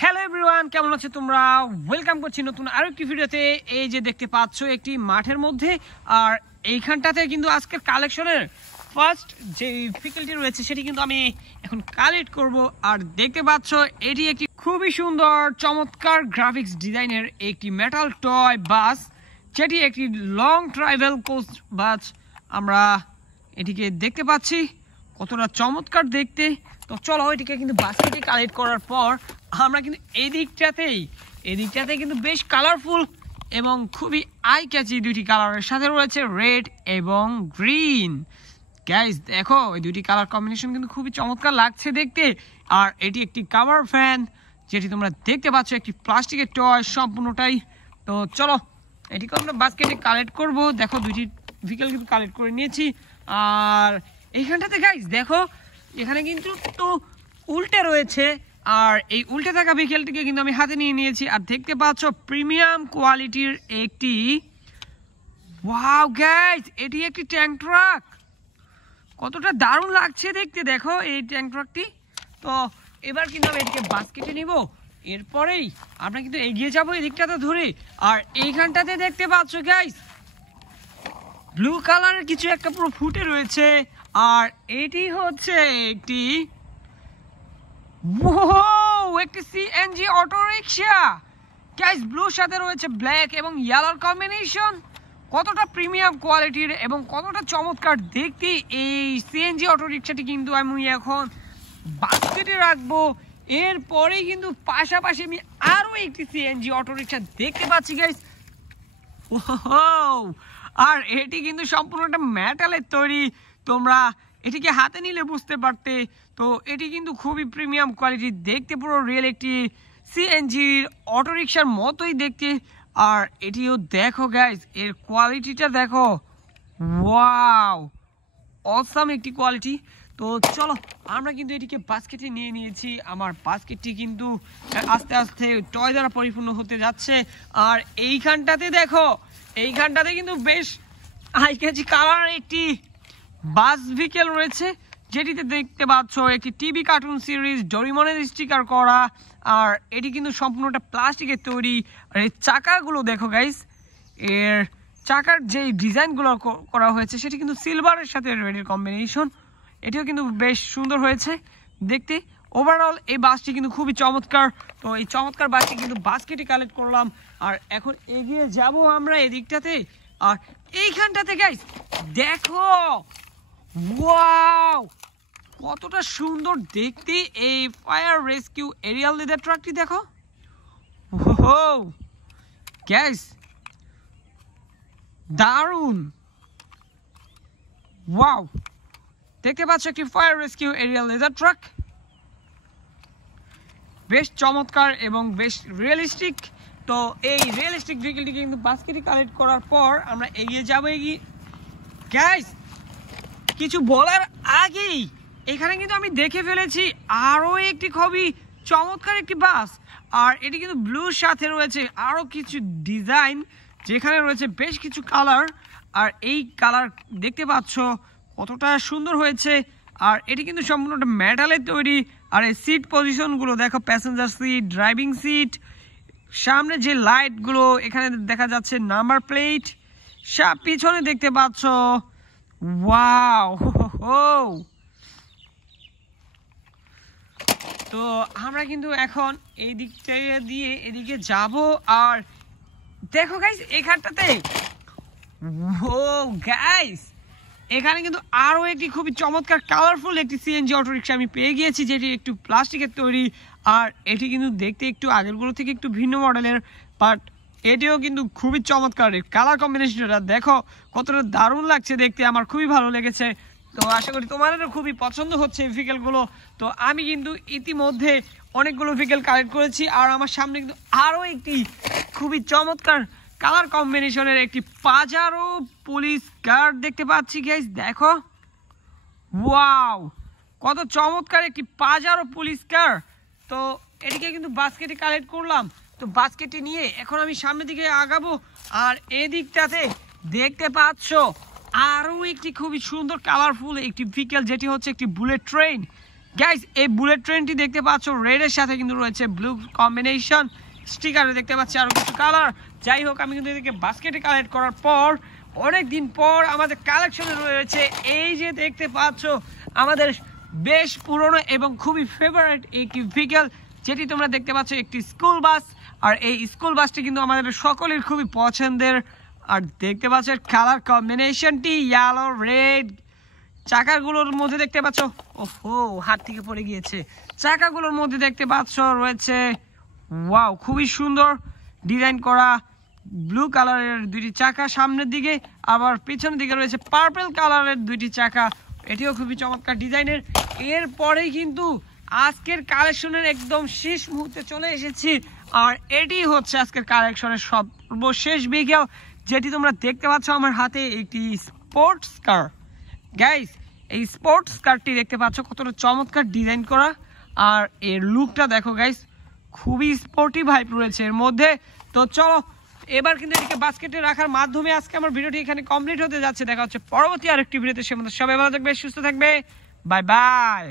Hello everyone, কেমন আছো তোমরা? ওয়েলকাম করছি নতুন আরো একটি ভিডিওতে। এই যে দেখতে পাচ্ছ একটি মাঠের মধ্যে, আর এইখানটাতে কিন্তু আজকের কালেকশনের ফার্স্ট যে ফিকেলটি রয়েছে সেটি কিন্তু আমি এখন কালেক্ট করব। আর দেখতে পাচ্ছ এটি একটি খুবই সুন্দর চমৎকার গ্রাফিক্স ডিজাইনের একটি মেটাল টয় বাস, যেটি একটি লং ট্রাভেল কোচ বাস। আমরা এটিকে দেখতে পাচ্ছি কতটা চমৎকার দেখতে। তো চলো এটিকে কিন্তু বাস্কেটে কালেক্ট করার পর আমরা কিন্তু এদিকটাতে কিন্তু বেশ কালারফুল এবং খুবই আই ক্যাচি দুইটি কালারের সাথে রয়েছে রেড এবং গ্রিন। গাইস দেখো এই দুইটি কালার কম্বিনেশন কিন্তু খুবই চমৎকার লাগছে দেখতে। আর এটি একটি কাভার ফ্যান, যেটি তোমরা দেখতে পাচ্ছ একটি প্লাস্টিকের টয় সম্পূর্ণটাই। তো চলো এটিকে আমরা বাস্কেটে কালেক্ট করব। দেখো দুইটি ভেহিকল কিন্তু কালেক্ট করে নিয়েছি। আর এইখানটাতে গাইস দেখো এখানে কিন্তু তো উল্টে রয়েছে, আর এই উল্টে থাকা ভেহিকলটিকে কিন্তু আমি হাতে নিয়ে নিয়েছি। আর দেখতে পাচ্ছ প্রিমিয়াম কোয়ালিটির একটি, ওয়াও গাইস এটি একটি ট্যাঙ্ক ট্রাক। কতটা দারুণ লাগছে দেখতে দেখো এই ট্যাঙ্ক ট্রাকটি। তো এবার কিন্তু আমি এটিকে বাস্কেটে নিব, এরপরেই আমরা কিন্তু এগিয়ে যাবো এদিকটাতে ধরে। আর এইখানটাতে দেখতে পাচ্ছ গাইস ব্লু কালারের কিছু একটা পুরো ফুটে রয়েছে, আর এটি হচ্ছে একটি একটি সিএনজি অটো রিক্সা। গাইস ব্লুর সাথে রয়েছে ব্ল্যাক এবং ইয়েলোর কম্বিনেশন। কতটা প্রিমিয়াম কোয়ালিটির এবং কতটা চমৎকার দেখতে এই সিএনজি অটো রিক্সাটি কিন্তু আমি এখন বাস্কেটে রাখবো। এরপরেই কিন্তু পাশাপাশি আমি আরো একটি সিএনজি অটো রিক্সা দেখতে পাচ্ছি গাইস। আর এটি কিন্তু সম্পূর্ণটা মেটালের তৈরি, তোমরা এটিকে হাতে নিলে বুঝতে পারতে। তো এটি কিন্তু খুবই প্রিমিয়াম কোয়ালিটি দেখতে, পুরো রিয়েল একটি সিএনজির অটো রিক্সার মতোই দেখতে। আর এটিও দেখো গাইস এর কোয়ালিটিটা দেখো, ওয়াও অসাম একটি কোয়ালিটি। তো চলো আমরা কিন্তু এটিকে বাস্কেটে নিয়ে নিয়েছি। আমার বাস্কেটটি কিন্তু আস্তে আস্তে টয় দ্বারা পরিপূর্ণ হতে যাচ্ছে। আর এইখানটাতে দেখো এইখানটাতে কিন্তু বেশ হাই ক্যাচি কালার একটি বাস ভেহিকল রয়েছে, যেটিতে দেখতে পাচ্ছ একটি টিভি কার্টুন সিরিজ ডোরিমনের স্টিকার করা। আর এটি কিন্তু সম্পূর্ণটা প্লাস্টিকের তৈরি। আর এই চাকাগুলো দেখো গাইস, এর চাকার যে ডিজাইনগুলো করা হয়েছে সেটি কিন্তু সিলভারের সাথে রেডের কম্বিনেশন। এটিও কিন্তু বেশ সুন্দর হয়েছে দেখতে। ওভারঅল এই বাসটি কিন্তু খুবই চমৎকার। তো এই চমৎকার বাসটি কিন্তু বাস্কেটে কালেক্ট করলাম। আর এখন এগিয়ে যাব আমরা এদিকটাতে। আর এইখানটাতে গাইস দেখো, ওয়াও কতটা সুন্দর দেখতে এই ফায়ার রেস্কিউ এরিয়াল লেদার ট্রাকটি দেখো। ওহো গাইস দারুণ, ওয়াও দেখতে পাচ্ছ একটি fire rescue aerial ladder truck, বেশ চমৎকার এবং বেশ রিয়েলিস্টিক। তো এই রিয়েলিস্টিক ভেহিকলটি কিন্তু বাস্কেটে কালেক্ট করার পর আমরা এগিয়ে যাবো। গাইস কিছু বলার আগেই এখানে কিন্তু আমি দেখে ফেলেছি আরো একটি খুবই চমৎকার একটি বাস। আর এটি কিন্তু ব্লুর সাথে রয়েছে আরো কিছু ডিজাইন, যেখানে রয়েছে বেশ কিছু কালার। আর এই কালার দেখতে পাচ্ছ কতটা সুন্দর হয়েছে। আর এটি কিন্তু সম্পূর্ণটা মেটালের তৈরি। আর এই সিট পজিশনগুলো দেখো, প্যাসেঞ্জার সিট, ড্রাইভিং সিট, সামনে যে লাইটগুলো এখানে দেখা যাচ্ছে নাম্বার প্লেট, পিছনে দেখতে পাচ্ছ, ওয়াও। তো আমরা কিন্তু এখন এই দিকটা দিয়ে এদিকে যাব। আর দেখো গাইস এখানটাতে, ও গাইস এখানে কিন্তু আরো একটি খুবই চমৎকার কালারফুল একটি সিএনজি অটো রিক্সা আমি পেয়ে গিয়েছি, যেটি একটু প্লাস্টিকের তৈরি। আর এটি কিন্তু দেখতে একটু আগেরগুলো থেকে একটু ভিন্ন মডেলের, বাট এটিও কিন্তু খুবই চমৎকার। কালার কম্বিনেশনটা দেখো কতটা দারুণ লাগছে দেখতে, আমার খুবই ভালো লেগেছে। তো আশা করি তোমাদেরও খুবই পছন্দ হচ্ছে এই ভেহিকলগুলো। তো আমি কিন্তু ইতিমধ্যে অনেকগুলো ভেহিকল কালেক্ট করেছি। আর আমার সামনে কিন্তু আরো একটি খুবই চমৎকার কালার কম্বিনেশনের একটি পাজারো পুলিশ কার দেখতে পাচ্ছি গাইস দেখো, ওয়াও কত চমৎকার একটি পাজারো পুলিশ কার। তো এটিকে কিন্তু বাস্কেটে কালেক্ট করলাম। তো বাস্কেটে নিয়ে এখন আমি সামনের দিকে আগাবো। আর এদিকটাতে দেখতে পাচ্ছ আরো একটি খুবই সুন্দর কালারফুল একটি ভেহিকল, যেটি হচ্ছে একটি বুলেট ট্রেন। গাইস এই বুলেট ট্রেনটি দেখতে পাচ্ছ রেডের সাথে কিন্তু রয়েছে ব্লু কম্বিনেশন, স্টিকারে দেখতে পাচ্ছি আরো কিছু কালার। যাই হোক আমি কিন্তু এদিকে বাস্কেটে কালেক্ট করার পর অনেকদিন পর আমাদের কালেকশনে রয়েছে এই যে দেখতে পাচ্ছ আমাদের বেশ পুরনো এবং খুবই ফেভারিট একটি ভেহিকল, যেটি তোমরা দেখতে পাচ্ছ একটি স্কুল বাস। আর এই স্কুল বাসটি কিন্তু আমাদের সকলের খুবই পছন্দের। আর দেখতে পাচ্ছ কালার কম্বিনেশনটি ইয়েলো রেড। চাকাগুলোর মধ্যে দেখতে পাচ্ছ, ওহো হাত থেকে পড়ে গিয়েছে, চাকাগুলোর মধ্যে দেখতে পাচ্ছ রয়েছে ওয়াও খুবই সুন্দর ডিজাইন করা ব্লু কালারের দুইটি চাকা সামনের দিকে, আবার পিছনের দিকে রয়েছে পার্পল কালারের দুইটি চাকা, এটিও খুবই চমৎকার ডিজাইনের। এরপরেই কিন্তু আজকের কালেকশনের একদম শেষ মুহূর্তে চলে এসেছি, আর এটি হচ্ছে আজকের কালেকশনের সর্বশেষ ভেহিকল, যেটি তোমরা দেখতে পাচ্ছ আমার হাতে, একটি স্পোর্টস কার। গাইস এই স্পোর্টস কারটি দেখতে পাচ্ছ কতটা চমৎকার ডিজাইন করা, আর এর লুকটা দেখো গাইস, খুবই স্পোর্টি ভাইব রয়েছে এর মধ্যে। তো চলো এবার কিন্তু এটিকে বাস্কেটে রাখার মাধ্যমে আজকে আমার ভিডিওটি এখানে কমপ্লিট হতে যাচ্ছে। দেখা হচ্ছে পরবর্তী আরেকটি ভিডিওতে, সে মধ্যে সবাই ভালো থাকবে, সুস্থ থাকবে, বাই বাই।